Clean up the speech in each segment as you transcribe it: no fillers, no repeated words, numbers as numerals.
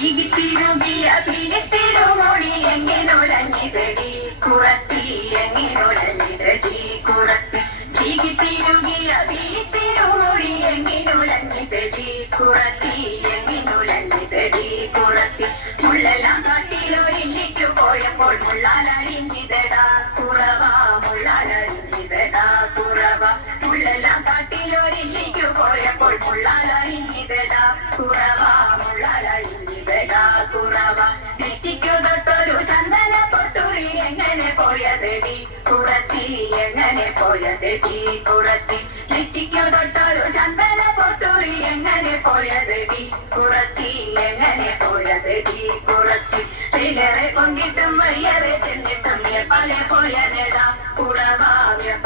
തിരുകിയ തിരുമൊഴി എങ്ങിനുലഞ്ഞിതടി കുറത്തി എങ്ങിനുലഞ്ഞിതടി കുറത്തി തിരുകിയ തിരുമൊഴി എങ്ങിനുലഞ്ഞിതടി കുറത്തി എങ്ങിനുലഞ്ഞിതടി കുറത്തി മുള്ളെല്ലാം കാട്ടിലൊരില്ലിക്കു പോയപ്പോൾ മുള്ളാലഴിഞ്ഞിതടാ കുറവ മുള്ളാലഴിഞ്ഞിതടാ കുറവ മുള്ളെല്ലാം കാട്ടിലൊരില്ലിക്കു പോയപ്പോൾ മുള്ളാലഴിഞ്ഞിതടാ കുറവ മുള്ളാലഴിഞ്ഞിതടാ കുറവ നെറ്റിക്കു തൊട്ടൊരു ചന്ദന പൊട്ടുറി എങ്ങനെ പോയതെടി കുറത്തി എങ്ങനെ പോയതെടി കുറത്തി നെറ്റിക്കു തൊട്ടൊരു ചന്ദന പൊട്ടുറി എങ്ങനെ പോയതെടി കുറത്തി എങ്ങനെ പോയതെടി കുറത്തി വിലറെ കൊണ്ടിട്ടും വഴിയറെ ചെന്നിട്ടും പല പോയനെടാ കുറവ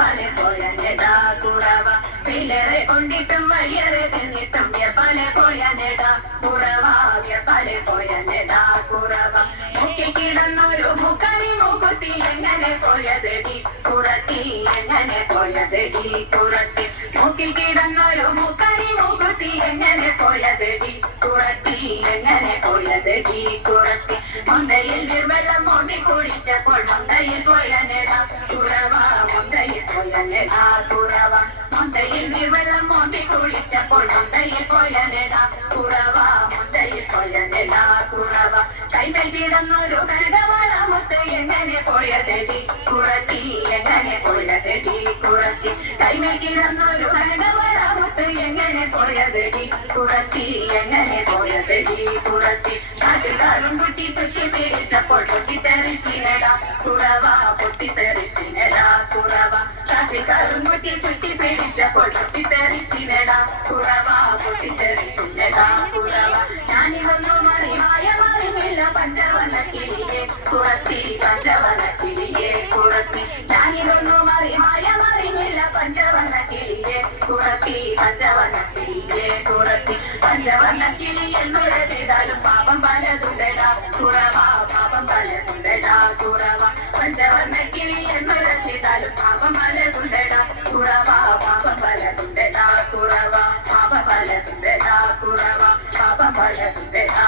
പല പോയനെടാ കുറവ വിലറെ കൊണ്ടിട്ടും വഴിയറെ ചെന്നിട്ടും പല പോയനെടാ കുറവ പല പോയനെടാ കുറവ മുക്കി കിടന്നൊരു മുക്കണി മുക്കുത്തി എങ്ങനെ പോയതെടി കുറത്തി എങ്ങനെ പോയതെടി കുറത്തി മുക്കി കിടന്നൊരു മുക്കണി മുക്കുത്തി എങ്ങനെ പോയതെടി കുറത്തി എങ്ങനെ പോയതെടി കുറത്തി മുന്തയിൽ നിർവെള്ളം മോണ്ടി കുടിച്ചപ്പോൾ മുന്തയിൽ പോയനെടാ കുറവ മുന്തയിൽ പോയനെടാ കുറവ മുന്തയിൽ നിർവെള്ളം മോണ്ടി കുടിച്ചപ്പോൾ മുന്തയിൽ പോയനെടാ കുറവ മുന്തയിൽ പോയനെടാ കുറവ കൈമേൽ കിടന്നൊരു കനകവള മുത്ത് എങ്ങനെ പോയതെടി കുറത്തി എങ്ങനെ പോയതെടി കുറത്തി കൈമേൽ കിടന്നൊരു കനകവള മുത്ത് എങ്ങനെ പോയതെടി കുറത്തി എങ്ങനെ പോയതെടി കുറത്തി നാട്ടുകാരും കുട്ടി ചുറ്റി പിടിച്ചപ്പോൾ പൊട്ടിത്തെറിച്ചിനടാ കുറവ പൊട്ടിത്തെറിച്ചിനടാ കുറവ നാട്ടുകാരും കുട്ടി ചുറ്റി പിടിച്ചപ്പോൾ പൊട്ടിത്തെറിച്ചിനടാ കുറവ പൊട്ടിത്തെറിച്ചിനടാ കുറവ ഞാനിതൊന്നും മാറിഞ്ഞില്ല പഞ്ചവർണ്ണ കിളിയെ കുറത്തി പഞ്ചവർണ്ണ കിളിയെ കുറത്തി ഞാനിതൊന്നും മാറിഞ്ഞില്ല പഞ്ചവർണ്ണ കിളിയെ കുറത്തി പഞ്ചവർണ്ണ കിളിയെ കുറത്തി പഞ്ചവർണ്ണ കിളി എന്നൊരു ചെയ്താലും പാപം പലതുണ്ടടാ കുറവ പാപം പലതുണ്ടടാ കുറവ പഞ്ചവർണ്ണ കിളി എന്നൊരു ചെയ്താലും പാപം പലതുണ്ടടാ കുറവ പാപം പലതുണ്ടടാ കുറവ പാപം പലതുണ്ടടാ കുറവ പാപം പലതുണ്ടടാ